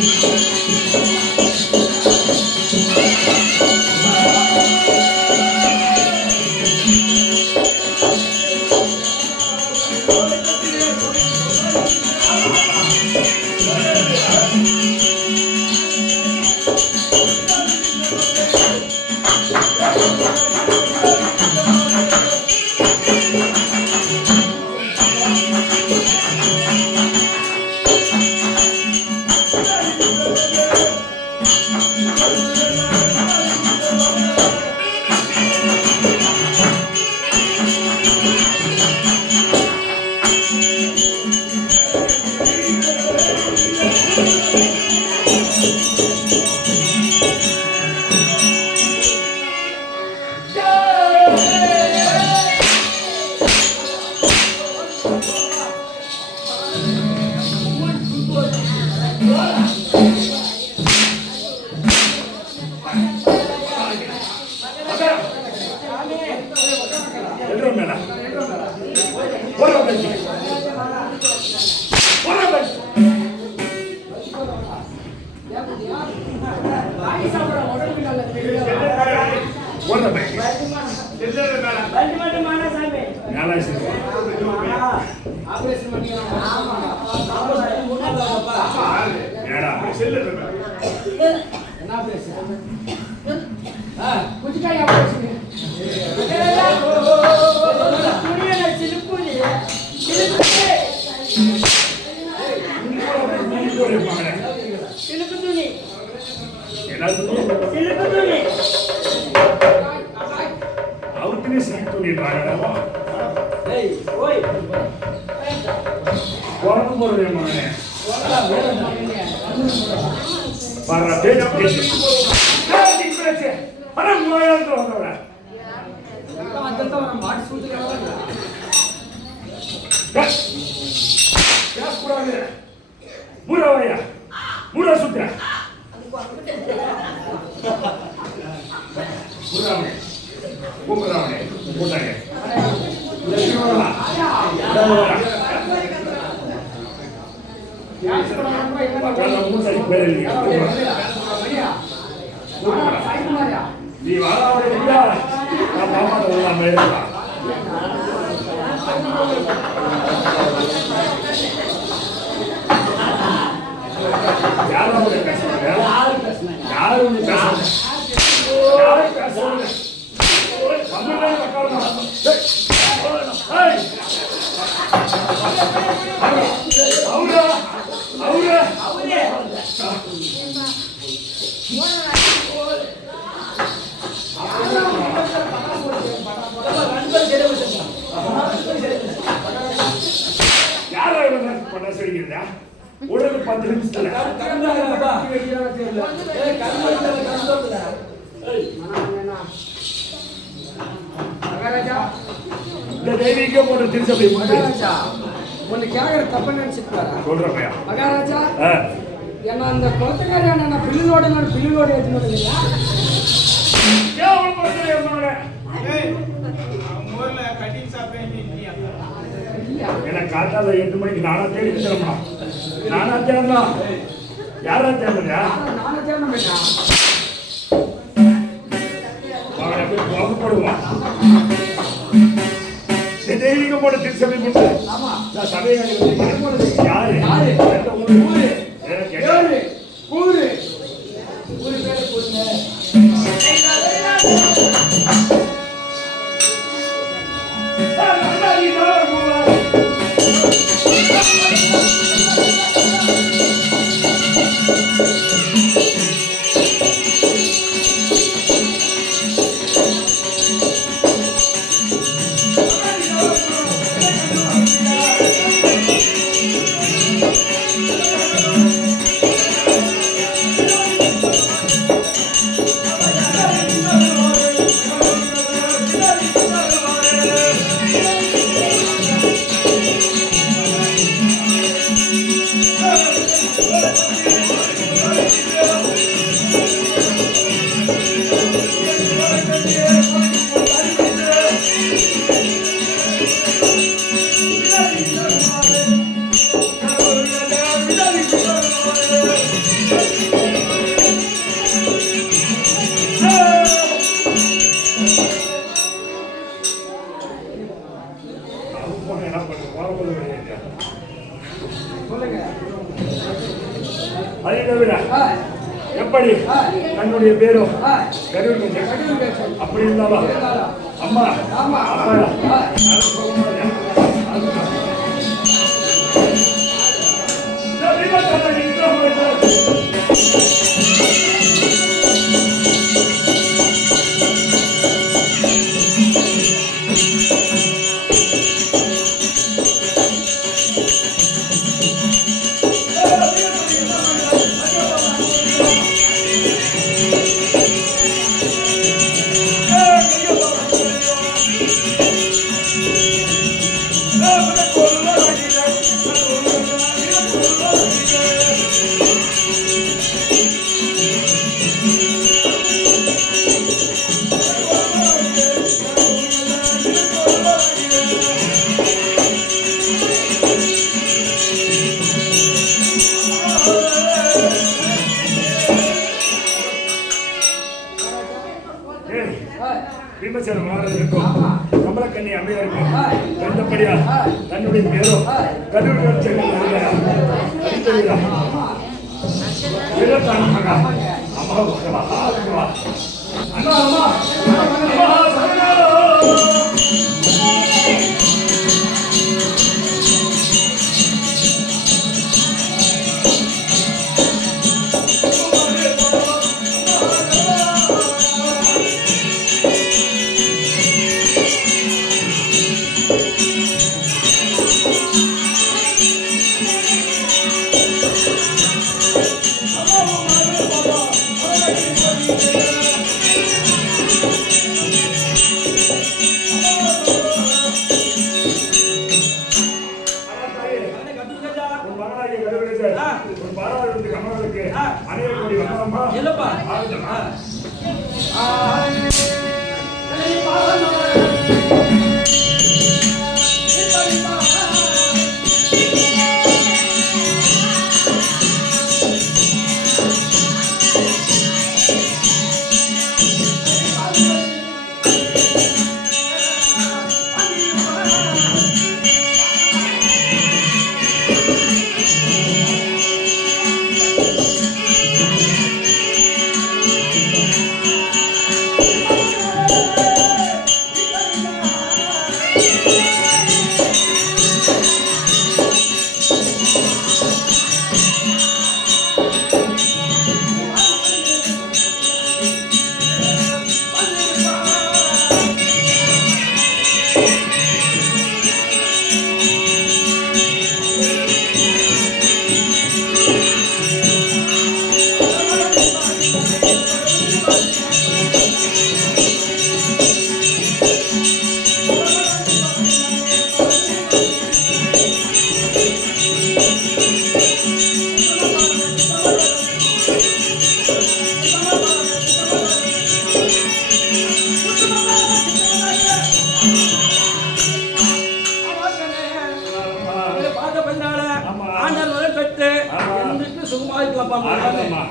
Thank you. எப்படி தன்னுடைய பேரும் அப்படி இருந்தாலும் அம்மா கமலக்கண்ணி அம்மையாருக்கு இருந்தபடியா தன்னுடைய பேரும்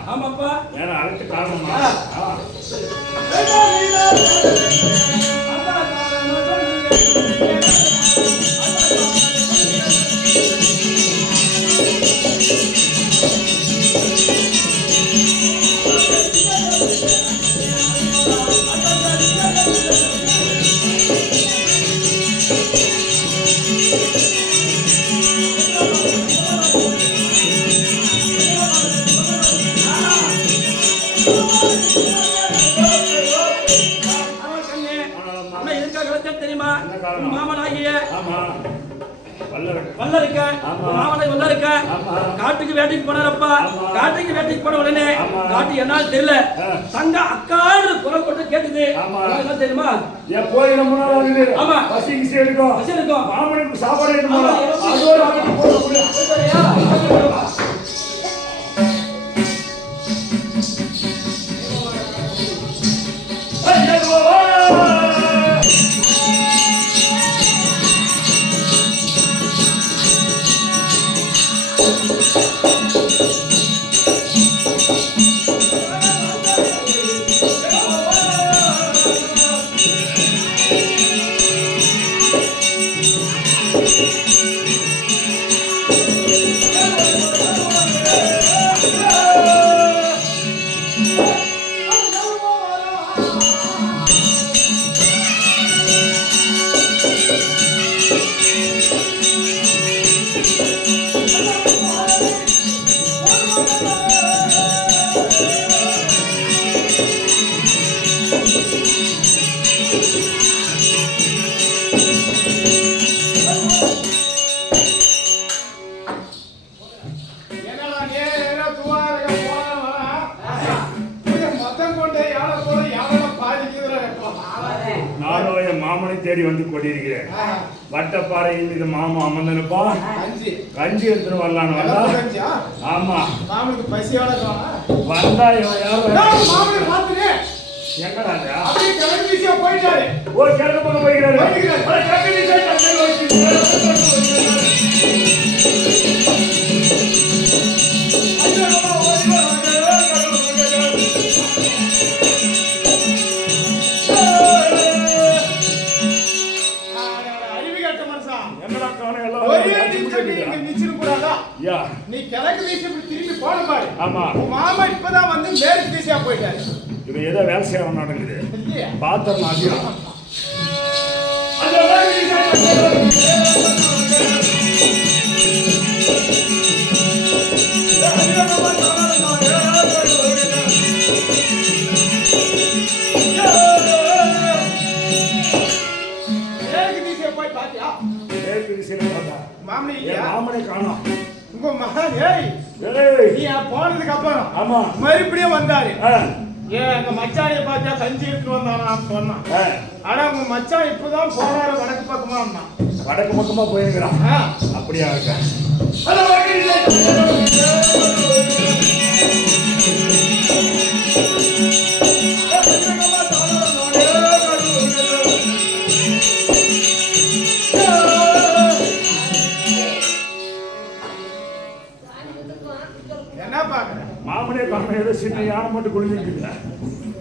ஆமாப்பா வேற அடுத்த காரணமா காட்டுக்கு வேட்டைக்கு போனாரப்பா. காட்டுக்கு வேட்டைக்கு போன உடனே காட்டு என்னால தெரியல தங்க அக்காடு குரல் போட்டு கேட்டுது. என்ன தெரியுமா? என் போய் ரொம்ப நாள் ஆகுது. ஆமா பசி கிசி எடுக்கும். பசி எடுக்கும். மாமனுக்கு சாப்பாடு எடுக்கணும். அதோட அவனுக்கு போட முடியும். மாமனை தேடி வந்து கொண்டிருக்கிறேன். வட்டப்பாறையில் இது மாமா அமர்ந்தனுப்பா கஞ்சி எடுத்துன்னு வரலான்னு வந்தா. ஆமா மாமனுக்கு பசியோட வந்தா எங்கடா போயிட்டாரு. ஓ கிழக்கு பக்கம் போய்கிறாரு. நீ கிழக்கு திசை திரும்பி போன பாரு. ஆமா மாமா இப்பதான் வந்து மேற்கு திசையா போயிட்டாரு. இது ஏதோ வேலை செய்ய நடக்குது பாத்திரம் அதிகம். மேற்கு திசையா போய் பாத்தியா? மேற்கு திசையில பார்த்தா மாமனை காணோம். உங்க மகன் நீ போனதுக்கு அப்புறம் ஆமா மறுபடியும் வந்தாரு. எங்க மச்சானிய பார்த்தா கஞ்சி எடுத்து வந்தானா சொன்னான். ஆனா உங்க மச்சான் இப்பதான் போறாரு வடக்கு பக்கமா. வடக்கு பக்கமா போயிருக்கிறான். அப்படியா இருக்க? மாமனே காரணம் ஏதோ சின்ன யானை மட்டும் குளிஞ்சிருக்கு.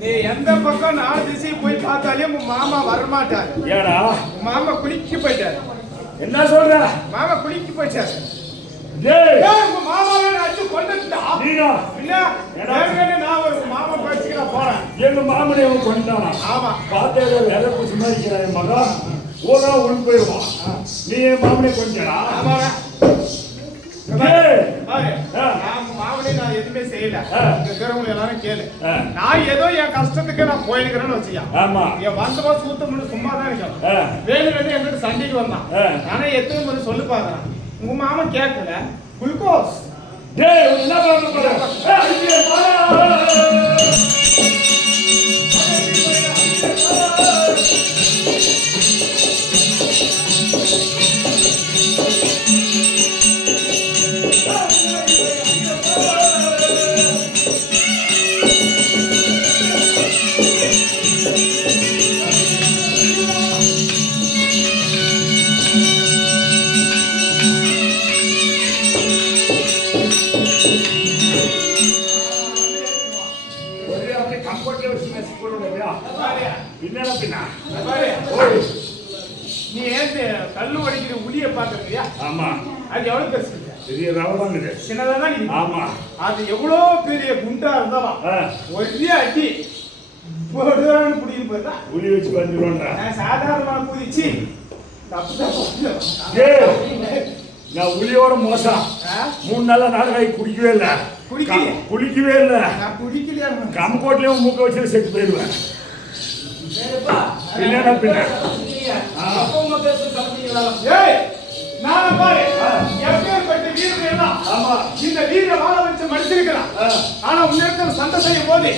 நீ எந்த பக்கம் நாலு திசை போய் பார்த்தாலே உன் மாமா வரமாட்டாரு. ஏடா மாமா குளிக்க போயிட்டாரு. என்ன சொல்ற? மாமா குளிக்க போயிட்டாரு. உங்க மாமாவே அடிச்சு கொண்டுட்டா நீடா இல்ல நான் ஒரு மாமா பேச்சுக்கு நான் போறேன். எங்க மாமனே கொண்டானா? ஆமா பார்த்தே வேலை பூச்சி மாதிரி இருக்கிறாய் மகா. ஓரா உள் போயிடுவான். நீ மாமனே கொஞ்சடா. ஆமாடா மாமனே நான் எதுவுமே செய்யல. இருக்கிறவங்க எல்லாரும் கேளு. நான் ஏதோ என் கஷ்டத்துக்கு நான் போயிருக்கிறேன்னு வச்சுக்கா. ஆமா என் வந்தவா சூத்த முன்னு சும்மா தான் இருக்கேன். வேலு வேணும் எங்கிட்ட சண்டைக்கு வந்தான். ஆனா எத்தனை முறை சொல்லி பாக்குறேன். உங்க மாமா கேட்கல. குளுக்கோஸ் என்ன பண்ண நீ ஏன் கல்லு வடிக்கிற உளிய பாக்குறியா? ஆமா அது எவ்வளவு பெருசு? பெரிய ரவதாங்க. சின்னதா நீ. ஆமா அது எவ்வளவு பெரிய குண்டா இருந்தாலும் ஒரே அடி போடுறான்னு புடியும் போதா உளி வச்சு பண்ணிடுவான்டா. நான் சாதாரணமா புடிச்சி நான் உளியோட மோசம் 3 நாளா நாடகாய் குடிக்கவே இல்லை. குளிக்கவே இல்லை. நான் குடிக்கலையா? கம்கோட்லயும் மூக்க வச்சு செத்து போயிடுவேன். பின்ன பின்ன நான் பாரு எப்பேற்பட்ட வீரன் எல்லாம் இந்த வீர வாழ வச்சு மடிச்சிருக்கிறான். ஆனா உன்னிடத்தில் சண்டை செய்யும் போது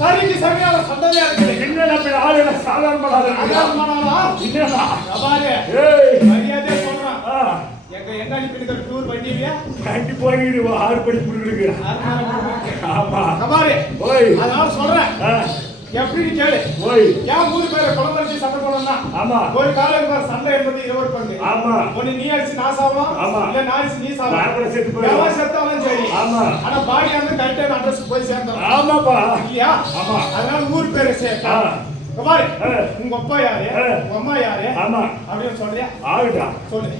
சரிக்கு சரியான சண்டையா இருக்குது. என்ன ஆளு சாதாரணமானாலும் மரியாதையா சொல்றான். எங்க அனுப்பிட்டு டூர் பண்ணிவியா? கண்டி போயிடுவா 6 படி புடுங்குறீங்க. ஆமா அதனால சொல்றேன் எப்படி கேளு. ஏன் 3 பேரை குழந்தை வச்சு சண்டை போடணும்னா ஒரு காலம் சண்டை என்பது 20 பங்கு. ஒண்ணு நீ அடிச்சு நான் சாவலாம், இல்ல நான் அடிச்சு நீ சாவலாம். எவன் செத்தாலும் சரி. ஆனா பாடி வந்து கரெக்டான அட்ரஸ் போய் சேர்ந்தோம். ஆமாப்பா இல்லையா? அதனால 100 பேரை சேர்த்தா உங்க அப்பா யாரு, உங்க அம்மா யாரு அப்படின்னு சொல்றியா? ஆகுதா சொல்லு.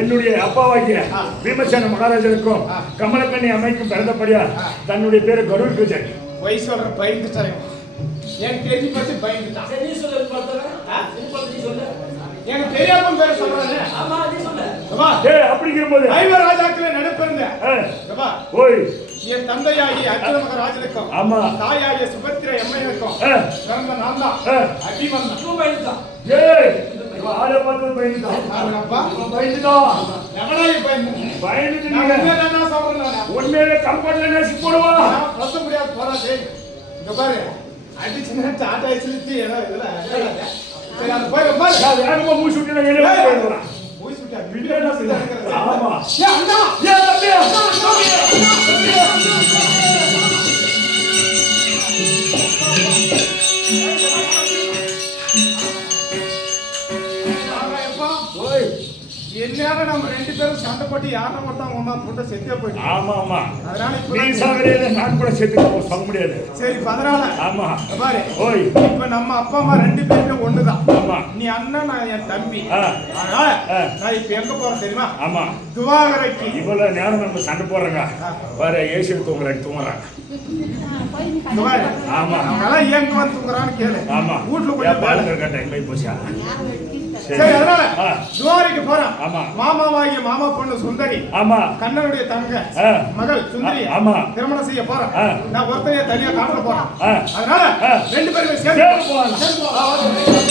என்னுடைய அப்பாவாகிய பீமசேன மகாராஜனுக்கும் கமலக்கண்ணி அம்மைக்கும் பிறந்தபடியா தன்னுடைய பேரு கருள் கஜன். வயசு சொல்ற பயந்துட்டாரு. என் கேள்வி பத்தி பயந்துட்டான். நீ சொல்லு பார்த்தா நீ சொல்லு. எனக்கு தெரியாம பேர் சொல்றானே. ஆமா நீ சொல்லு. அப்படிங்கிற போது ஐவ ராஜாக்களே நடுப்பிருந்த ஓய் என் தந்தையாகி அர்ஜுன மகாராஜனுக்கும் ஆமா தாயாகிய சுபத்திர எம்மையனுக்கும் பிறந்த நான் தான் அபிமன்னன். ஆளை பார்த்து பயந்துதான் உண்மையிலே கம்பெனில நேசி போடுவா பிரச்ச முடியாது போறாது. இங்க பாரு அடிச்சு டாடா சிலித்தி ஏதோ இதுல சரி அது போய் பாரு வேகமா மூச்சு விட்டு நான் வெளியே போயிடுறேன். மூச்சு விட்டா வீடியோ ஆமா ஏ அண்ணா ஏ தம்பியா என்னையால நம்ம ரெண்டு பேரும் சண்டை போட்டு யாரும் ஒருத்தவங்க ஒன்னா போட்டு செத்தே போயிட்டோம். ஆமா ஆமா அதனால நீ சாவரேல நான் கூட செத்து சொல்ல முடியாது. சரி அதனால ஆமா பாரு ஓய் இப்ப நம்ம அப்பா அம்மா ரெண்டு பேருமே ஒண்ணுதான். ஆமா நீ அண்ணன் நான் என் தம்பி. அதனால நான் இப்ப எங்க போறேன் தெரியுமா? ஆமா துவாகரைக்கு. இவ்வளவு நேரம் நம்ம சண்டை போடுறோங்க பாரு ஏசி தூங்கல தூங்குறாங்க. ஆமா அவங்கெல்லாம் ஏங்க வந்து தூங்குறான்னு கேளு. ஆமா வீட்டுல போய் பாருங்க கட்ட எங்க போச்சா சரி அதனால துவாரிக்கு போறோம். ஆமா மாமாவாகிய மாமா பொண்ணு சுந்தரி ஆமா கண்ணனுடைய தங்க மகள் சுந்தரி ஆமா திருமணம் செய்ய போறேன். நான் ஒருத்தரைய தனியா காட்டுல போறேன். அதனால ரெண்டு பேருமே சேர்ந்து போகலாம்.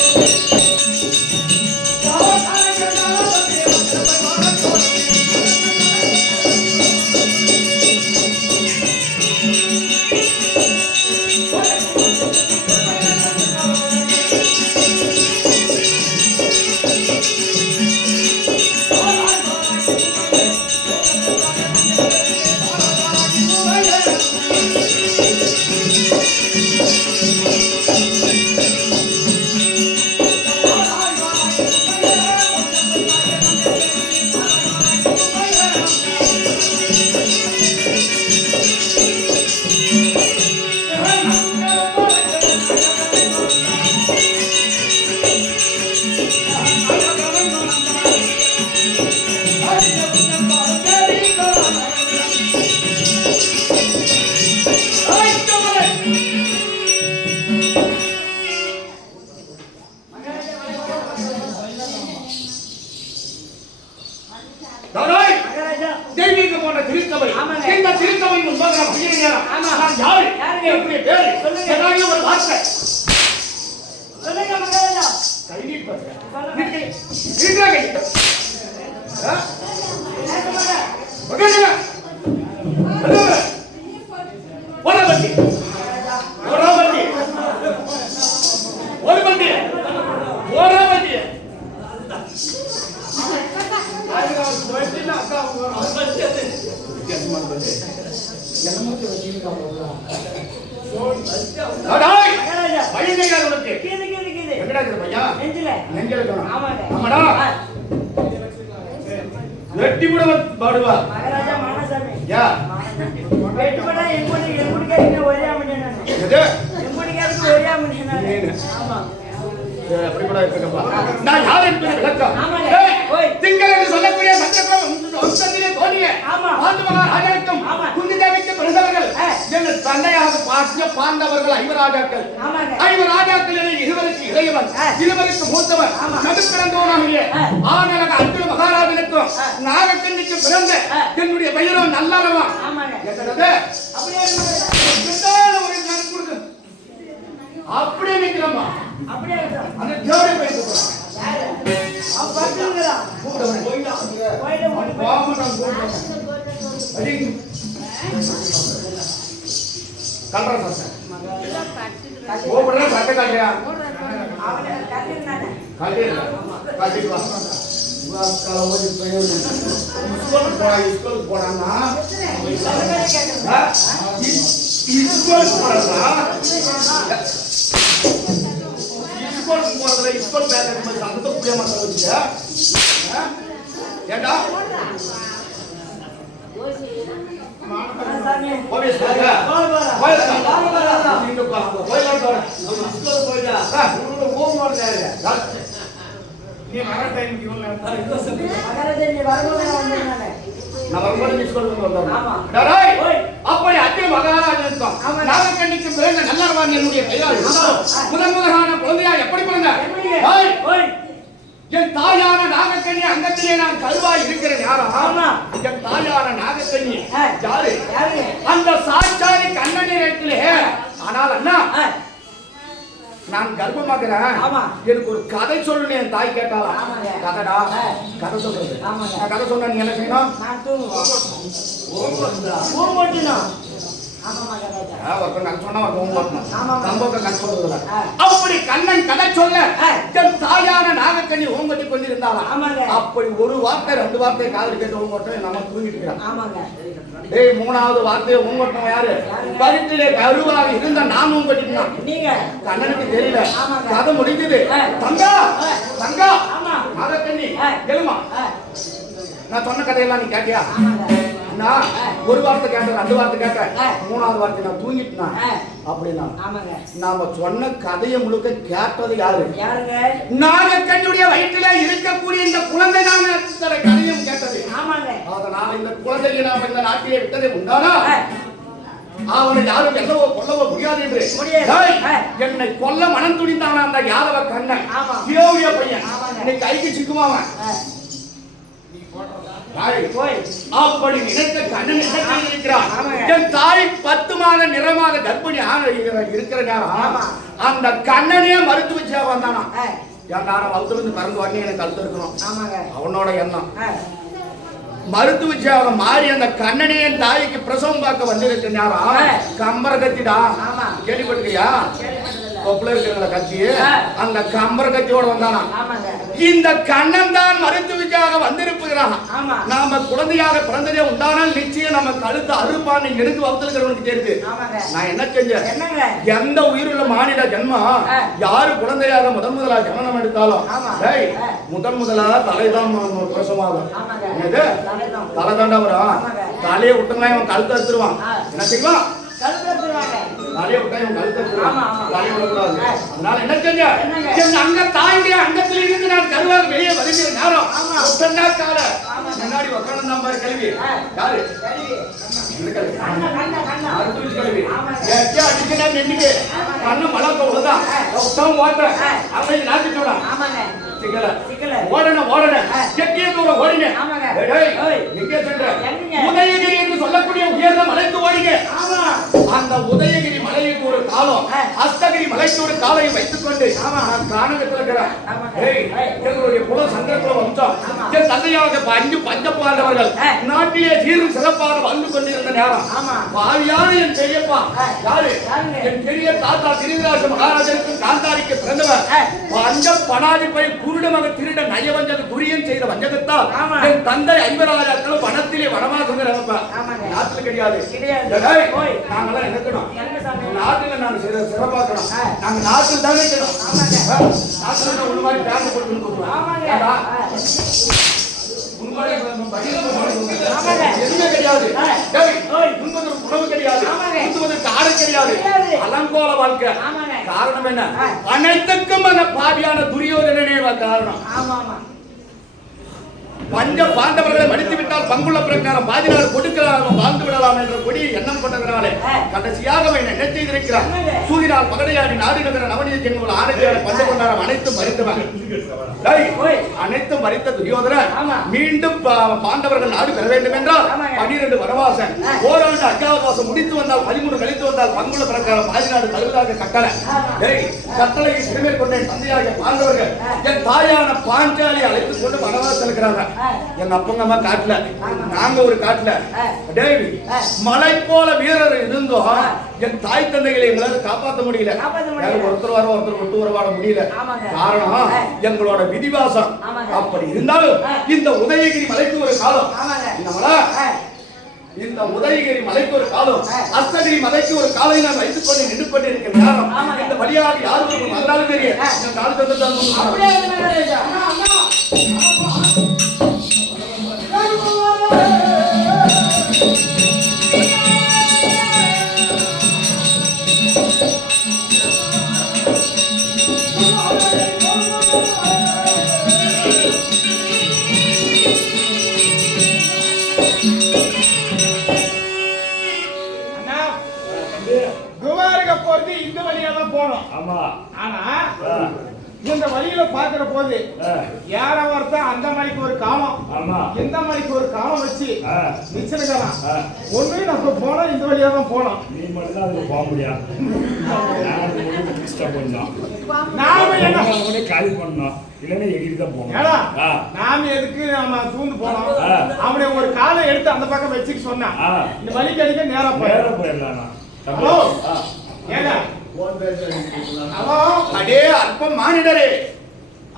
பாண்டவர்கள் ஐவராஜாக்கள் இருவருக்கு இளையவன் இருவருக்கு மூத்தவன் நடுப்பிறந்தவனாகிய ஆனலக அர்ஜுன மகாராஜனுக்கும் நாகக்கண்ணிக்கு பிறந்த என்னுடைய பெயரோ நல்லவா அப்படியே நிற்கிறோமா அந்த ஜோடி பேசுறோம் அப்படி அத்திய மகாராஜனுக்கும் நாகக்கண்ணிக்கு பிறந்த நல்லவன் என்னுடைய பெயரால் முதன் முதலான குழந்தையா எப்படி பிறந்த என் தாயான நாகக்கண்ணி அங்கத்திலே நான் கருவாய் இருக்கிற யாரும் ஆமா. என் தாயான நாகக்கண்ணி யாரு யாருங்க? அந்த சாட்சாரி கண்ணனிடத்திலே ஆனால் அண்ணா ஆ. நான் கர்ப்பமாக்குறேன் ஆமா. எனக்கு ஒரு கதை சொல்லுன்னு என் தாய் கேட்டாளா ஆமாங்க. கதைடா ஆ. கதை சொல்றது ஆமாங்க. நான் கதை சொன்னா நீ என்ன செய்யணும் நான் தூங்குவோம். ஓம்பட்டணும். ஆமாங்க ராஜா. ஒருத்தன் கதை சொன்னா ஒருத்தன் ஓம்பட்டணும் ஆமாங்க. நம்போக்க கதை சொல்றதுல ஆ. அப்படி கண்ணன் கதை சொல்ல ஆ. என் தாயான நாகக்கண்ணி ஓம்பட்டி கொண்டிருந்தாளா ஆமாங்க. அப்படி ஒரு வார்த்தை ரெண்டு வார்த்தை காதல் கேட்டு ஓம்பட்டும் நம்ம தூங்கிட்டு இருக்கிறான் ஆமாங்க. டேய் மூணாவது வார்த்தையை ஓம்பட்டும் யாரு யாருங்க? கருத்திலே கருவாக இருந்த நான் ஓம்பட்டினான் நீங்க கண்ணனுக்கு தெரியல ஆமாங்க. கதை முடிஞ்சது ஆ. தங்கா ஆ. தங்கா ஆமா. நாகக்கண்ணி ஆ. எழுமா ஆ. நான் சொன்ன கதையெல்லாம் நீ கேட்டியா ஆமாங்க. நான் ஒரு வார்த்தை கேட்டேன் ரெண்டு வார்த்தை கேட்டேன் ஆ. மூணாவது வார்த்தை நான் தூங்கிட்டேன் ஆ. அப்படின்னா ஆமாங்க. நாம சொன்ன கதையை முழுக்க கேட்டது யாரு யாருங்க? நாகக்கண்ணுடைய வயிற்றிலே இருக்கக்கூடிய இந்த குழந்தை தான் இத்தனை கதையும் கேட்டது ஆமாங்க. அதனால இந்த குழந்தையை நாம் இந்த நாட்டிலே விட்டதை உண்டானா ஆ. அவனை யாரும் வெல்லவோ கொல்லவோ முடியாது என்று முடியாது. டேய், ஆ. என்னை கொல்ல மனம் துணிந்தான அந்த யாதவ கண்ணன் ஆமா. சியோவிய பையன் ஆமாங்க. இன்னைக்கு கைக்கு சிக்குமாவன் ஆ. போய் அப்படி நினைத்த கண்ணன் என்ன செய்திருக்கிறான் ஆமாங்க. என் தாய் 10 மாத நிறமாத கர்ப்பிணி இருக்கிற நேரம் ஆமா. அந்த கண்ணனே மருத்துவ சேவை வந்தானா ஆ. என் நானும் வளர்த்துருந்து பிறந்து உடனே எனக்கு கழுத்து இருக்கணும் ஆமாங்க. அவனோட எண்ணம் ஆ. மருத்துவ சேவை மாறி அந்த கண்ணனே என் தாய்க்கு பிரசவம் பார்க்க வந்திருக்க நேரம் ஆ. கம்பர கத்திடா ஆமா. கேள்விப்பட்டிருக்கியா கேள்விப்பட்டதில்ல. கொப்புல இருக்கிற கத்தி ஆ. அந்த கம்பர கத்தியோட வந்தானா ஆமாங்க. இந்த கண்ணன் தான் மருத்துவக்காக வந்திருப்புகிறான் ஆமா. நாம குழந்தையாக பிறந்ததே உண்டானால் நிச்சயம் நம்ம கழுத்து அறுப்பான்னு எனக்கு வகுத்திருக்கிறவனுக்கு தெரியுது ஆமாங்க. நான் என்ன செஞ்சேன் என்னங்க? எந்த உயிருள்ள மாநில ஜென்மம் ஆ. யாரு குழந்தையாக முதலா ஜனனம் எடுத்தாலும் ஆமா. டேய், ஆ. முதலா தலைதான் பிரசமாகும் ஆமாங்க. என்னது தலைதான். தலை தாண்டா வரும் ஆமாங்க. தலையை விட்டுனா இவன் கழுத்து அறுத்துருவான் ஆ. என்ன செய்வான் கழுத்து எடுத்துருவாங்க. தலையை விட்டா இவன் கழுத்து அறுத்துருவான் ஆமா, ஆமா. தலையை விடக்கூடாது ஆ. அதனால என்ன செஞ்ச என்னங்க? என் அங்க தாயுடைய அங்கத்தில் இருந்து நான் கருவாக வெளியே வருகிற நேரம் ஆமா. ஒத்தண்டா கால ஆமாங்க. முன்னாடி உட்கார்ந்து தான் பாரு கல்வி ஆ. யாரு சரி. இந்த கல்வி கண்ணா, கண்ணா, கண்ணா. மருத்துவ கல்வி ஆமாங்க. எக்கே அடிக்கனா நின்னுக்கு கண்ணு மலக்க உள்ளதா உத்தம் ஓட்ட ஆ. அவன் நாட்டு சொல்றா ஆமாங்க. சிக்கல சிக்கல. ஓடன ஆ. எக்கே தூரம் ஓடினே ஆமாங்க. டேய் ஓய். எங்கே சென்ற எங்கங்க? உதயகிரி என்று சொல்லக்கூடிய உயர்ந்த மலைக்கு ஓடிங்க ஆமா. அந்த உதயகிரி மலைக்கு ஒரு காலம் ஆ. அஸ்தகிரி மலைக்கு ஒரு காலை வைத்துக் கொண்டு ஆமா. நான் காணகத்தில் இருக்கிறேன் ஆமாங்க. ஏய், எங்களுடைய குல சங்கத்துல வம்சம் ஆமா. என் தந்தையாக 5 பஞ்சபாண்டவர்கள் ஆ. நாட்டிலே சீரும் சிறப்பாக வந்து கொண்டிருந்த நேரம் ஆமா. பாவியான என் பெரியப்பா ஆ. யாரு யாருங்க? என் பெரிய தாத்தா திருவிராஜ மகாராஜருக்கு காந்தாரிக்கு பிறந்தவர் ஆ. பஞ்ச பணாதிபை குருடமக திருட நயவஞ்சக குறியன் செய்த வஞ்சகத்தால் ஆமா. என் தந்தை ஐவராஜாக்கள் வனத்திலே வனமாசுங்கிறப்ப ஆமாங்க. நாட்டுல கிடையாது கிடையாது. டேய், ஓய். நாங்கெல்லாம் இருக்கணும் எங்க சாமி? நாட்டுல நாங்க சிறப்பாக்கணும் ஆ. நாங்க நாட்டில் தான் இருக்கணும் ஆமாங்க. நாட்டுல தான் ஒரு மாதிரி பேங்க் போட்டு ஆமாங்க. ஏண்டா? ஆ. உண்மையிலே பதில் சொல்லுங்க. ஆமாங்க. எதுவுமே கிடையாது ஆ. டேய், ஓய். உண்பதற்கு உணவு கிடையாது ஆமாங்க. உண்பதற்கு ஆடை கிடையாது கிடையாது. அலங்கோல வாழ்க்கை ஆமாங்க. காரணம் என்ன ஆ. அனைத்துக்கும் அந்த பாவியான துரியோதனனே காரணம் ஆமா, ஆமா. பஞ்ச பாண்டவர்களை மடித்து விட்டால் பங்குள்ள பிரகாரம் பாதினார் கொடுக்கலாம் வாழ்ந்து விடலாம் என்ற கொடி எண்ணம் கொண்டதனாலே கடைசியாக அவன் என்ன செய்திருக்கிறார் சூதினால் பகடையாடி நாடு நகர நவனிய ஜென்மங்கள் ஆணையாளர் பஞ்ச கொண்டாரம் அனைத்தும் மறித்தவன் அனைத்தும் மறித்த துரியோதனன் ஆமா. மீண்டும் பாண்டவர்கள் நாடு பெற வேண்டும் என்றால் ஆமாங்க. 12 வனவாசம் ஓராண்டு அஜாவகாசம் முடித்து வந்தால் 13 கழித்து வந்தால் பங்குள்ள பிரகாரம் பாதிநாடு தழுவதாக கட்டளை ஆமா. கட்டளையை சிறுமேற் கொண்ட என் தந்தையாக பாண்டவர்கள் என் தாயான பாஞ்சாலி அழைத்துக் கொண்டு வனவாசம் இருக்கிறாங்க எங்க அப்பங்க அம்மா காட்டுல நாங்க ஒரு காட்டுல டேய் மலை போல வீரர் இருந்தோம் என் தாய் தந்தைகளை எங்களால காப்பாற்ற முடியல ஒருத்தர் வர ஒருத்தர் விட்டு உறவாட முடியல காரணம் எங்களோட விதிவாசம் அப்படி இருந்தாலும் இந்த உதயகிரி மலைக்கு ஒரு காலம் இந்த உதயகிரி மலைக்கு ஒரு காலம் அஸ்தகிரி மலைக்கு ஒரு காலை நான் வைத்துக் கொண்டு நின்று கொண்டிருக்கிற நேரம் இந்த வழியாக யாரும் வந்தாலும் தெரியும் என் கால் தந்தை துவாரக போறது இந்த வழியா தான் போனோம். ஆமா ஆனா இந்த வழியில பாக்குற போது யார ஒருத்தன் அந்த மணிக்கு ஒரு காலம் இந்த மணிக்கு ஒரு காலம் வச்சு நிச்சயம் ஒண்ணு நம்ம போனா இந்த வழியா தான் போனோம். நீ மட்டும் தான் அதுல போக முடியாது. நாம என்ன காலி பண்ணோம் இல்லைன்னா எகிரி தான் போகணும். நாம எதுக்கு நம்ம தூண்டு போனோம்? அவனை ஒரு காலை எடுத்து அந்த பக்கம் வச்சுட்டு சொன்னா இந்த வழிக்கு அடிக்க நேரா போயிடலாம். ஹலோ ஏங்க அடே அற்ப மானிடரே,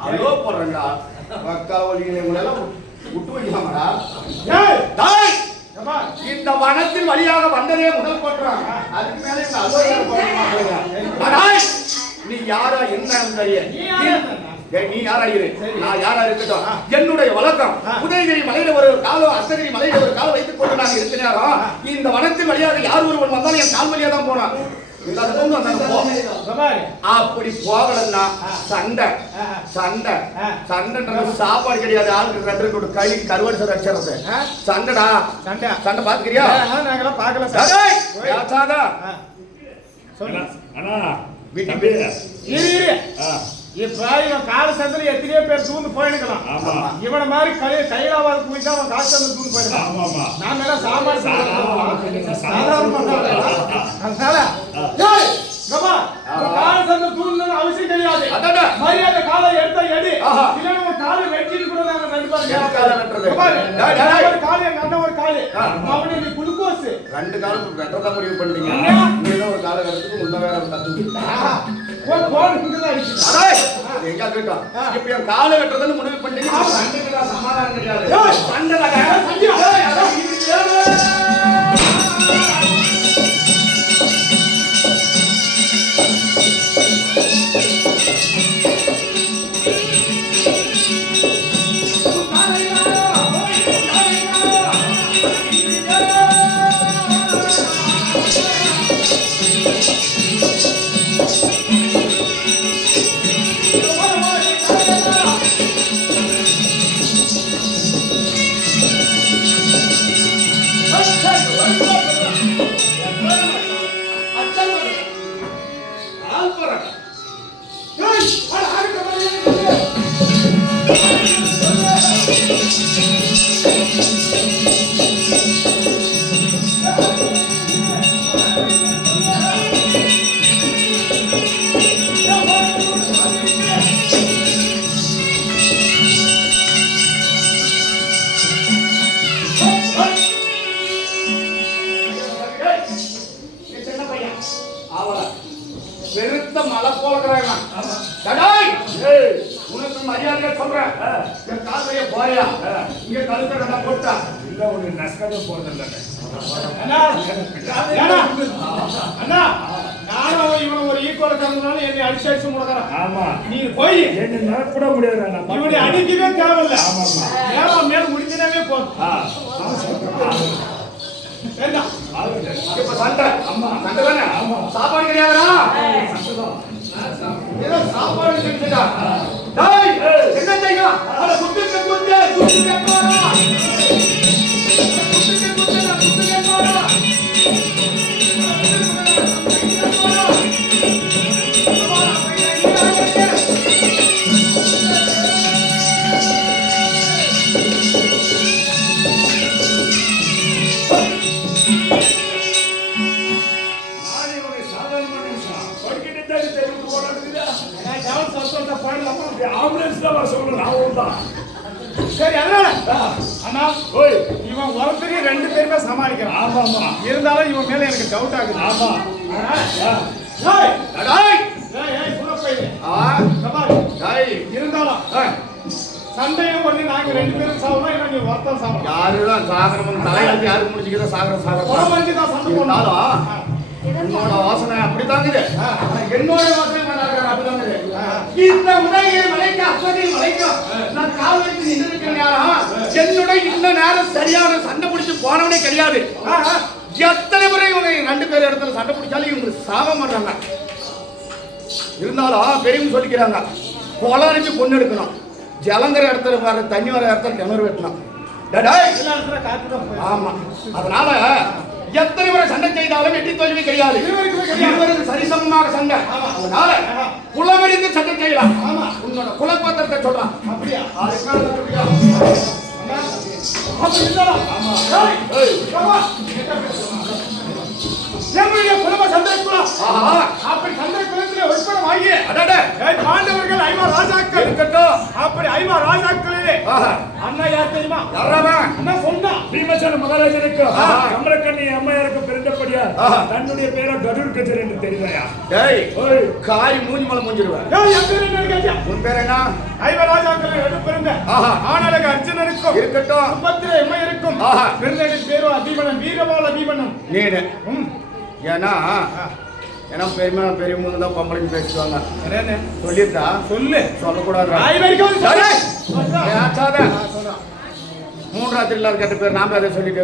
அலோ போடுறா மக்கா ஒலிகளை எல்லாம் விட்டு வைக்கலாமடா. இந்த வனத்தின் வழியாக வந்ததே முதல் போட்டுறாங்க. அதுக்கு மேல இந்த அலோ நீ யாரா என்ன நீ யாராயிரு, நான் யாரா இருக்கட்டும். என்னுடைய வழக்கம் உதயகிரி மலையில ஒரு காலம் அஸ்தகிரி மலையில ஒரு காலம் வைத்துக் கொண்டு நான் இருக்க நேரம் இந்த வனத்தின் வழியாக யார் ஒருவன் வந்தாலும் என் கால் வழியா தான் போனான். அப்படி போகலன்னா சண்டை சண்டை சண்டைன்றது சாப்பாடு கிடையாது. ஆளுக்கு 2 கை கருவாடு சார் அடிச்சறது சண்டைடா. சண்டை சண்டை பாத்துக்கிறியா? நாங்களாம் பாக்கல இப்ப இவன் கால சந்தில எத்தனையோ பேர் தூந்து போயிருக்கலாம். இவன மாதிரி கையிலாவது போயிட்டு அவன் காசு சந்தில தூந்து போயிருக்கான். நாம எல்லாம் சாமான் கால சந்தில தூண்டு அவசியம் கிடையாது. மரியாதை காலை எடுத்த எடு இல்லைன்னா காலை வெட்டிட்டு கூட நாங்க ஒரு காலு எங்க அண்ணன் ஒரு காலு அவனு நீ குளுக்கோஸ் 2 காலம் வெட்டறதா முடிவு பண்ணீங்க. நீங்க ஒரு கால வெட்டறதுக்கு முன்ன வேற கத்துக்கிட்டு எங்க கேட்டா இப்ப என் காலை வெட்டறதுன்னு முடிவு பண்ணீங்க. சமாதானம் கிடையாது. பெருத்த மலை போலக்கிறாங்க. உனக்கு மரியாதை சொல்றேன். என் காலைய போயா இங்க கழுத்த போட்டா இல்ல உனக்கு நஷ்டமே போறதில்லை. நானும் இவன் ஒரு ஈக்குவல் கறந்தனால என்னை அடிச்சு அடிச்சு முடக்கிறான். ஆமா நீ போய் என்ன நடக்கூட முடியாது. இவனை அடிக்கவே தேவையில்லை. மேல மேல முடிஞ்சினாவே போதும். இப்ப சண்டை சண்டை தானே. சாப்பாடு கிடையாதுடா. ஏதோ சாப்பாடு செஞ்சுட்டா. என்ன செய்யும்? குத்துக்கு குத்து குத்துக்கு போறா. குத்துக்கு குத்து குத்துக்கு போறா. சரி அதனால அண்ணா இவன் ஒருத்தருக்கு 2 பேருமே சமாளிக்கிறான். ஆமா இருந்தாலும் இவன் மேல எனக்கு டவுட் ஆகுது. ஆமா இருந்தாலும் சண்டையும் ஒண்ணு நாங்க 2 பேரும் சாவணும். இல்ல நீ ஒருத்தன் சாவணும். யாருதான் சாகரம் தலையில யாரு முடிச்சுக்கிற சாகரம் சாகரம் தான் சண்டை போனாலும் என்னோட வாசனை அப்படித்தாங்குது. என்னோட வாசனை அப்படித்தாங்குது. இந்த முறையை மலைக்கு அஸ்வதியில் மலைக்கும் நான் கால் வைத்து நின்று இருக்கிற நேரம் என்னோட இந்த நேரம் சரியான சண்டை பிடிச்சு போனவனே கிடையாது. எத்தனை முறை இவங்க 2 பேர் இடத்துல சண்டை பிடிச்சாலும் இவங்க சாவ மாட்டாங்க. இருந்தாலும் பெரியவங்க சொல்லிக்கிறாங்க கொலை அடிச்சு பொண்ணு எடுக்கணும். ஜலங்கிற இடத்துல வர தண்ணி வர இடத்துல கிணறு வெட்டணும். ஆமா அதனால எத்தனை முறை சண்டை செய்தாலும் வெற்றி தோல்வி கிடையாது. இருவருக்கு சரிசமமாக சண்டை. அதனால குலமறிந்து சண்டை செய்யலாம். உன்னோட குலப்பாத்திரத்தை சொல்றான். அப்படியா? குலம சண்டை குலம். அப்படி சண்டை குலத்திலே உட்படம் ஆகிய பாண்டவர்கள் 5 ராஜாக்கள் இருக்கட்டும். அப்படி 5 ராஜாக்களே அண்ணா யார் தெரியுமா? அண்ணா சொன்னா பீமசேன மகாராஜனுக்கு கமலக்கண்ணி அம்மையாருக்கு பிறந்தபடியா தன்னுடைய பேரை கருர் கஜர் என்று தெரியுதா? காய் மூஞ்சி மலை மூஞ்சிடுவேன். உன் பேர் என்ன? 5 ராஜாக்கள் எடு பிறந்த ஆனாலக அர்ஜுனனுக்கும் இருக்கட்டும். சுபத்திரை அம்மையருக்கும் பிறந்த பேரு அபிமனன், வீரபால அபிமனன். நீனு ஏன்னா பெரியவங்க தான் பொம்பளைங்க பேசுவாங்க. சொல்லிட்டா சொல்லு. சொல்லக்கூடாது. 3 ராத்திரில கேட்ட பேர் நாம அதை சொல்லிட்டு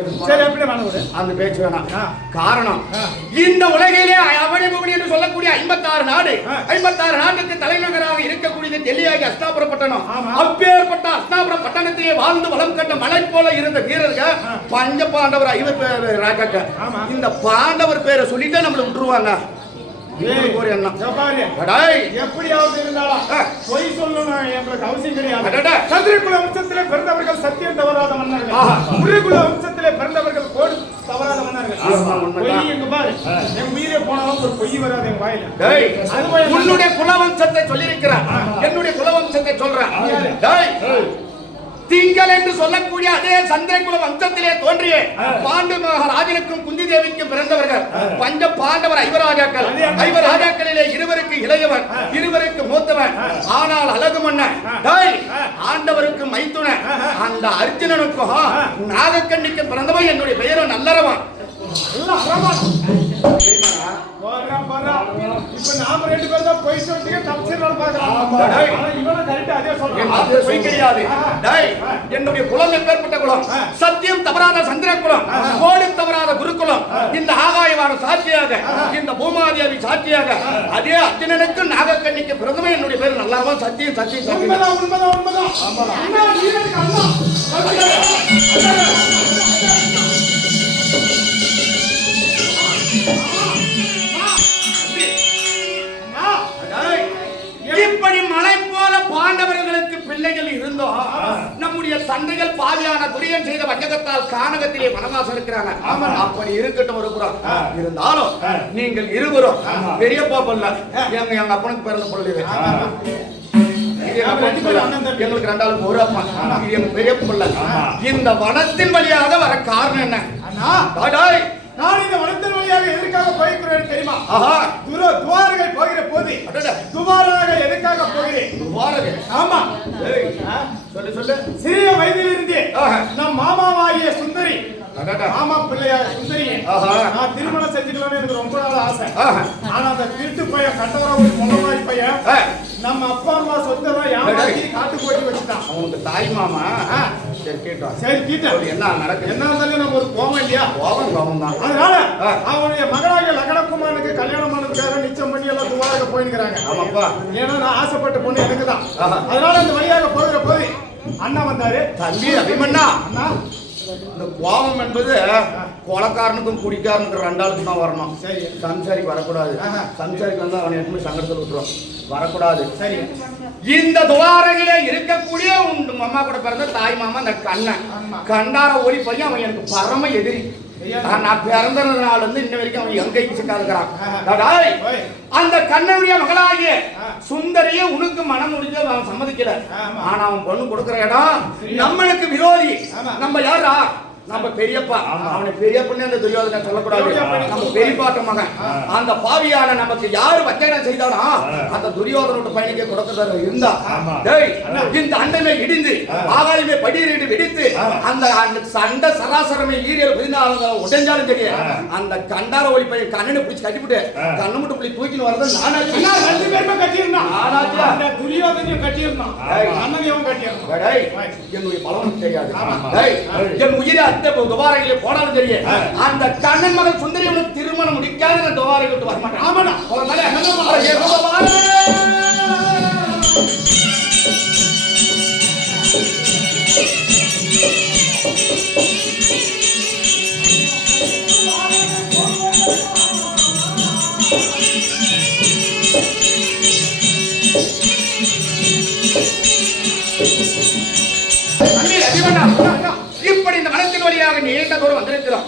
அந்த பேச்சு வேணாம். காரணம் இந்த உலகிலே அவனிபவனி என்று சொல்லக்கூடிய 56 நாடு, 56 நாட்டுக்கு தலைநகராக இருக்கக்கூடியது டெல்லியாகி அஸ்தாபுரம் பட்டணம். அப்பேற்பட்ட அஸ்தாபுரம் பட்டணத்திலே வாழ்ந்து வளம் கண்ட மலை போல இருந்த வீரர்கள் பஞ்ச பாண்டவர் 5 ராஜாக்கள். இந்த பாண்டவர் பேரை சொல்லிட்டு நம்மள விட்டுருவாங்க. ஒரு எண்ணம் எப்படியாவது இருந்தாலும் பொய் சொல்லணும் எங்களுக்கு அவசியம் கிடையாது. சந்திரகுல வம்சத்திலே பிறந்தவர்கள் சத்தியம் தவறாத மன்னர்கள், முருகுல வம்சத்திலே பிறந்தவர்கள் கோடு தவறாத மன்னர்கள். பொய் எங்க பாரு, என் உயிரே போனாலும் ஒரு பொய் வராது என் வாயில. உன்னுடைய குலவம்சத்தை சொல்லியிருக்கிறார், என்னுடைய குலவம்சத்தை சொல்றேன். திங்கள் என்று சொல்லக்கூடிய அதே சந்திரகுல வம்சத்திலே தோன்றிய பாண்டு மகாராஜனுக்கும் குந்தி தேவிக்கும் பிறந்தவர்கள் பஞ்ச பாண்டவர் 5 ராஜாக்கள். 5 ராஜாக்களிலே 2 இளையவன், 2 மூத்தவன். ஆனால் அழகு மன்னன் ஆண்டவருக்கு மைத்துனன் அந்த அர்ஜுனனுக்கும் நாகக்கண்ணிக்கு பிறந்தவன். என்னுடைய பெயரும் நல்லறவன். இப்ப நாம 2 பேரும் தான் பொய் சொல்லிட்டு தப்பிச்சிடலாம் பாக்கலாம். இவனும் கரெக்டா அதே சொல்றான். பொய் கிடையாது. என்னுடைய குலம் எப்பேற்பட்ட குலம்? சத்தியம் தவறாத சந்திர குலம், கோடு தவறாத குருகுலம். இந்த ஆகாயவான சாட்சியாக, இந்த பூமாதேவி சாட்சியாக அதே அர்ஜுனனுக்கு நாகக்கண்ணிக்கு பிறந்தவன். என்னுடைய பேர் நல்லாவா? சத்தியம் சத்தியம் சத்தியம். உண்மைதான். இப்படி மலை போல பாண்டவர்களுக்கு பிள்ளைகள் இருந்தோம். நம்முடைய தந்தைகள் பாவியான துரியன் செய்த வஞ்சகத்தால் கானகத்திலே வனவாசம் இருக்கிறாங்க. அப்படி இருக்கட்டும் ஒரு புறம். இருந்தாலும் நீங்கள் இருவரும் பெரியப்பா பொல்ல எங்க அப்பனுக்கு பிறந்த பொருள். எங்களுக்கு 2 ஆளுக்கு ஒரு அப்பா. எங்க பெரிய பிள்ளை. இந்த வனத்தின் வழியாக வர காரணம் என்ன? நான் இந்த வனத்தின் வழியாக எதற்காக போகிறேன் தெரியுமா? துவாரகை போகிற போது துவாரகை எதற்காக போகிறேன்? துவாரகை? ஆமா. சொல்லு. சிறிய வயதிலிருந்தே நம் மாமாவாகிய சுந்தரி, மாமா பிள்ளையா சுந்தரியை நான் திருமணம் செஞ்சுக்கலாம்னு எனக்கு ரொம்ப நாள் ஆசை. ஆனா அந்த திருட்டு பையன் கட்டவர ஒரு மொழவாய் பையன் நம்ம அப்பா அம்மா சொந்தெல்லாம் ஏமாத்தி காட்டு போட்டு வச்சுட்டான். அவனுக்கு தாய் மாமா. சரி கேட்டேன். என்ன நடக்குது? என்ன இருந்தாலும் நம்ம ஒரு கோவம் இல்லையா? கோவம் தான். அதனால அவனுடைய மகனாகிய லகனகுமாரனுக்கு கல்யாணம் பண்ணதுக்காக நிச்சயம் பண்ணி எல்லாம் துவாரக போயிருக்கிறாங்க. ஆமாப்பா. ஏன்னா நான் ஆசைப்பட்ட பொண்ணு எனக்கு தான். அதனால அந்த வழியாக போகிற போது அண்ணா வந்தாரு. தம்பி அபிமன்னா, அண்ணா இந்த கோபம் என்பது கொலைக்காரனுக்கும் குடிக்காரனுக்கும் 2 ஆளுக்கு தான் வரணும். சரி. சம்சாரிக்கு வரக்கூடாது. சம்சாரிக்கு வந்து அவனை எப்படி சங்கடத்தில் விட்டுரும். வரக்கூடாது. சரி. இந்த துவாரகிலே இருக்கக்கூடிய உன் அம்மா கூட பிறந்த தாய் மாமா அந்த கண்ணன் கண்டார ஓடி போய் அவன் எனக்கு பரம எதிரி. நான் பிறந்த நாள் வந்து இன்ன வரைக்கும் அவன் எங்க சிக்காதுக்கிறான். அந்த கண்ணனுடைய மகளாகிய சுந்தரிய உனக்கு மனம் முடிஞ்ச அவன் சம்மதிக்கல. ஆனா அவன் பொண்ணு கொடுக்கிற இடம் நம்மளுக்கு விரோதி. நம்ம யாரா? நம்ம பெரியப்பா. அவனை பெரியப்பன்னு அந்த துரியோதனை சொல்லக்கூடாது. நம்ம பெரியப்பாட்ட மகன். அந்த பாவியான நமக்கு யாரு வஞ்சகம் செய்தானா அந்த துரியோதனோட பையனுக்கே கொடுக்கறதா இருந்தா இந்த அண்டமே இடிந்து ஆகாயமே படியிட்டு வெடித்து அந்த சண்டை சராசரமே ஈரியல் பதினாலும் உடைஞ்சாலும் தெரியும். அந்த கண்டார ஒளி பையன் கண்ணனை பிடிச்சி கட்டிவிட்டு கண்ணு மட்டும் பிள்ளை தூக்கின்னு வரது நானாச்சு. 2 பேருமே கட்டியிருந்தான். ஆனாச்சு துரியோதனையும் கட்டியிருந்தான், அண்ணனையும் கட்டியிருந்தான். என்னுடைய பலம் தெரியாது. என் உயிரை துவாரகையில போனாலும் தெரியும். அந்த கண்ணன் மகன் சுந்தரியவனுக்கு திருமணம் முடிக்காத நான் துவாரகை விட்டு வர மாட்டேன். ஆமாண்ணா. இப்படி இந்த மனத்தின் வழியாக நீண்ட தூரம் வந்திருக்கிறோம்.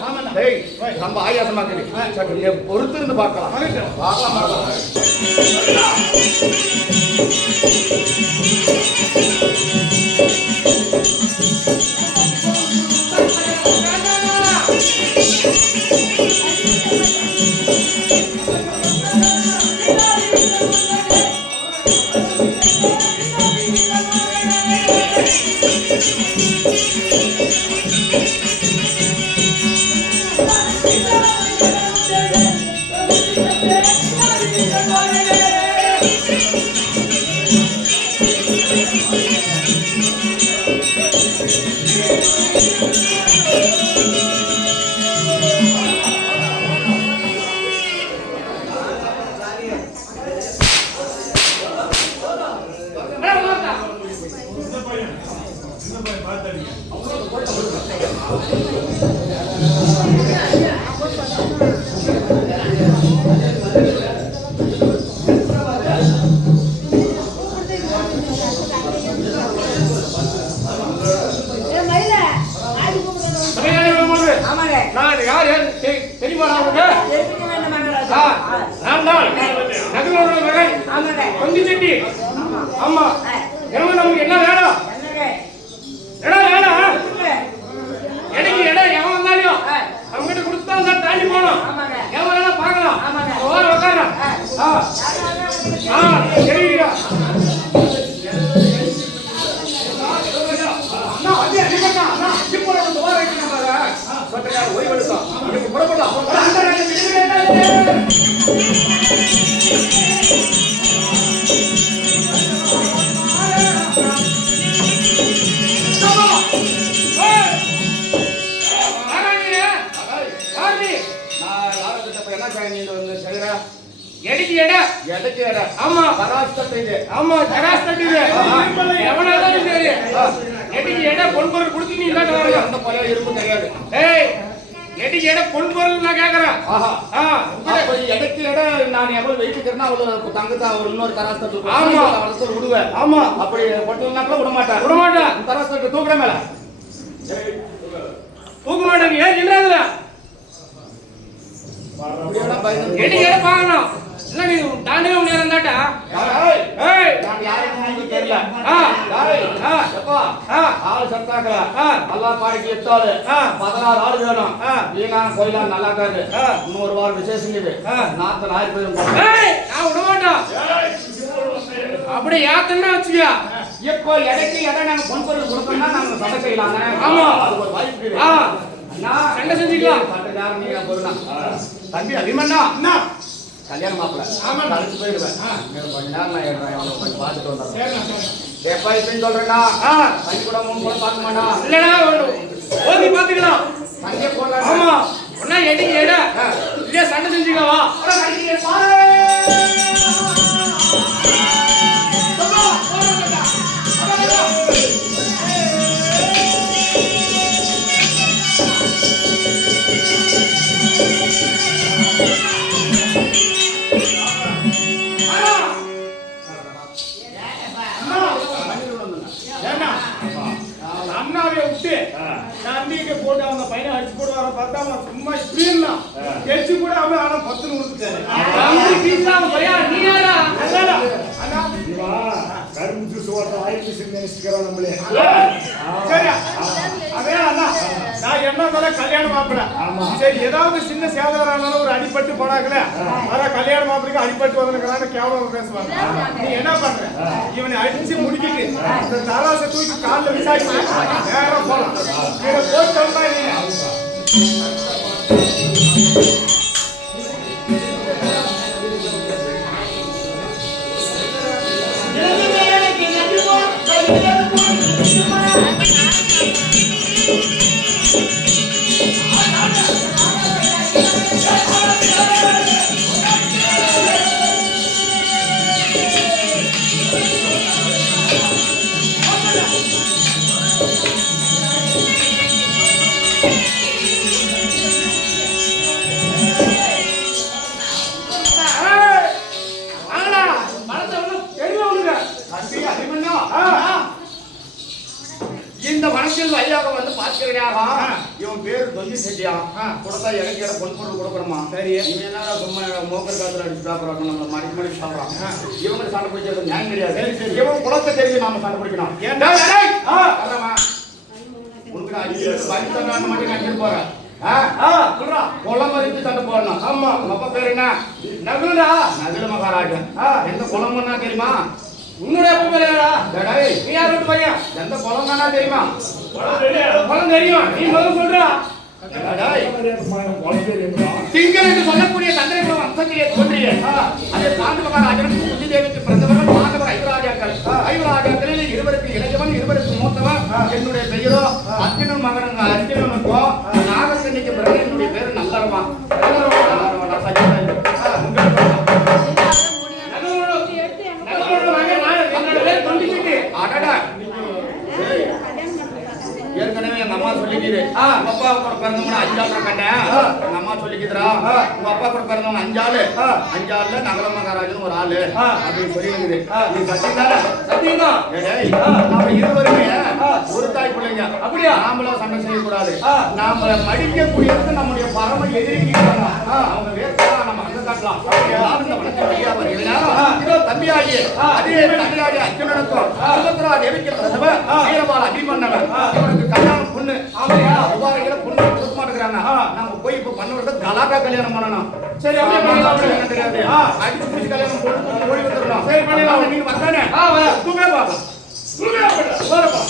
ரொம்ப ஆயாசமா பொறுத்து இருந்து பார்க்கலாம். ஆமா நமக்கு என்ன வேணும்? இடம் வேணும். எனக்கு இடம் எவன் வந்தாலும் அவங்க கிட்ட கொடுத்துதான் தாண்டி போகணும். எவன் வேணா பார்க்கலாம். உட்காரலாம். சரியா ஓய்வெடுக்கும். புறப்படலாம். ஆமா ஆமா தராஸ்தட்டு எவனாலும் சரி எடிக்கு எடை பொன்பொருள் கொடுத்து நீ இல்லாத வரலாம். அந்த பழைய இருப்பு கிடையாது. எடிக்கு எடை பொன்பொருள் நான் கேட்கறேன். எடைக்கு எடை நான் எவ்வளவு வைக்கிறேன்னா அவ்வளவு தங்கத்தை அவர் இன்னொரு தராஸ்தட்டு வருஷத்துல விடுவேன். ஆமா அப்படி பட்டுனாக்கா விட மாட்டேன். தராஸ்தட்டு தூக்குற மேல தூக்க மாட்டேன். ஏன் சொல்றாங்க எடிக்கு எடை பார்க்கணும். இல்ல நீ தாண்டவே நேரம் தாட்டா. நான் யாருன்னு தெரியல. ஆள் சத்தாக்கல. நல்லா பாடிக்கு எட்டாளு 16 ஆள் வேணும். வீணா கோயிலா நல்லா இருக்காது. இன்னொரு வாரம் விசேஷம் இது. 40 பேரும் நான் விட மாட்டோம். அப்படி யாத்திரா வச்சுக்கியா. இப்போ எடைக்கு எடை நாங்க பொன்பொருள் கொடுத்தோம்னா நாங்க சண்டை செய்யலாங்க. ஆமா அது ஒரு வாய்ப்பு. சண்டை செஞ்சுக்கலாம். சண்டைக்காரன் நீங்க பொருளா தம்பி அபிமன்னா கல்யாணம் மாப்பிள்ள. ஆமா அழைச்சு போயிடுவேன். கொஞ்ச நேரம் நான் ஏடுறேன். பார்த்துட்டு வந்துடுறேன். எப்ப இப்படின்னு சொல்றேன்னா தண்ணி கூட 3 கூட பார்க்க மாட்டான். இல்லடா ஓதி பார்த்துக்கலாம். தண்ணியை போடலாம். ஆமா ஒன்னா எடிக்கு எடை இல்லையா சண்டை செஞ்சுக்கவா. அண்ணாவே விட்டு நம்பிக்கை போட்டு அவங்க பையனை அடிச்சு போட்டு வர பார்த்தா அவன் சும்மா இப்படின்னா கெச்சு கூட அவன் ஆனா 10 கொடுத்துட்டாரு. கரும்பு ஜூஸ் ஓட்ட வாய்ப்பு நினைச்சுக்கிறோம் நம்மளே. சரியா அதே அண்ணா நான் என்ன சொல்ல கல்யாணம் மாப்பிள்ள. சரி ஏதாவது சின்ன சேதாரம் ஒரு அடிபட்டு போனாங்களே அதான் கல்யாண மாப்பிளைக்கு அடிபட்டு வந்திருக்கிறாங்க கேவலம் பேசுவாங்க. நீ என்ன பண்ற இவனை அடிச்சு முடிக்கிட்டு இந்த தராசை தூக்கி காலில் விசாரிச்சு நேரம் போலாம். இவனை போட்டோம்னா செட்டியா கொடுத்தா எனக்கு ஏதோ பொன் பொருள் கொடுக்கணுமா சரி. இவன் என்ன சும்மா மோக்கர் காத்துல அடிச்சு சாப்பிட்றாங்க நம்ம மடிக்கு மடிக்கு சாப்பிட்றான் இவங்க சண்டை பிடிக்கிறது நியாயம் கிடையாது இவன் குளத்தை தெரிஞ்சு நாம சண்டை பிடிக்கணும் ஏன்டா உனக்கு நான் பஞ்சு மட்டும் நினைச்சு போறேன் குளம் மதித்து சண்டை போடணும் ஆமா உங்க அப்பா பேர் என்ன நகுலா நகுல மகாராஜன் எந்த குளம்னா தெரியுமா உன்னுடைய அப்பா பேர் என்னடா டேய், நீ யார் வீட்டு பையன் எந்த குளம்னா தெரியுமா பழம் தெரியும் நீ முதல்ல சொல்றா டேய், குழந்தை திங்கள் என்று சொல்லக்கூடிய தந்திரகுல வம்சத்திலே தோன்றிய அதே பாண்டு மகாராஜனுக்கு புத்தி தேவிக்கு பிறந்தவர்கள் பாண்டவர் ஐவராஜாக்கள் ஐவராஜாக்களில் இருவருக்கு இளையவன் இருவருக்கு மூத்தவன் என்னுடைய பெயரோ அர்ஜுனன் மகனுங்க அர்ஜுனனுக்கோ நாகக்கண்ணிக்கு பிறகு என்னுடைய பேரு நல்லரவா அடடா ஏய், ஏற்கனவே எங்க அம்மா சொல்லிக்குது உங்க அப்பா கூட பிறந்தவங்க அஞ்சாள் கண்டேன் எங்க அம்மா சொல்லிக்குதுரா உங்க அப்பா கூட பிறந்தவங்க அஞ்சாளுல நகர மகாராஜன் ஒரு ஆளு அப்படின்னு சொல்லிக்குது நீ சத்தியதானே சத்தியமா நாம இருவருமே ஒரு தாய் பிள்ளைங்க அப்படியா நாமளும் சண்டை செய்யக்கூடாது நாம மடிக்கக்கூடியது நம்முடைய பரம எதிரிக்கு அவங்க வேர்த்தா நம்ம அங்க காட்டலாம் யாரும் இந்த வளர்ச்சி வழியா வருகிறீங்கன்னா தம்பியாகி அதே தம்பியாகி அர்ஜுனனுக்கும் சுபத்ரா தேவிக்கு பிரசவ வீரபால அபிமன்னவன் இவனுக்கு கல்யாணம் பொண்ணு ஆமையா உபாரையில பொண்ணு கொடுக்க மாட்டேங்கிறாங்க நம்ம போய் இப்ப பண்ணுறது கலாட்டா கல்யாணம் பண்ணணும் சரி அப்படியே பண்ணலாம் தெரியாது அடிச்சு பிடிச்சு கல்யாணம் போட்டு ஓடி வந்துடலாம் சரி பண்ணிடலாம் நீங்க வந்தானே வர தூங்க பாப்பா வரப்பா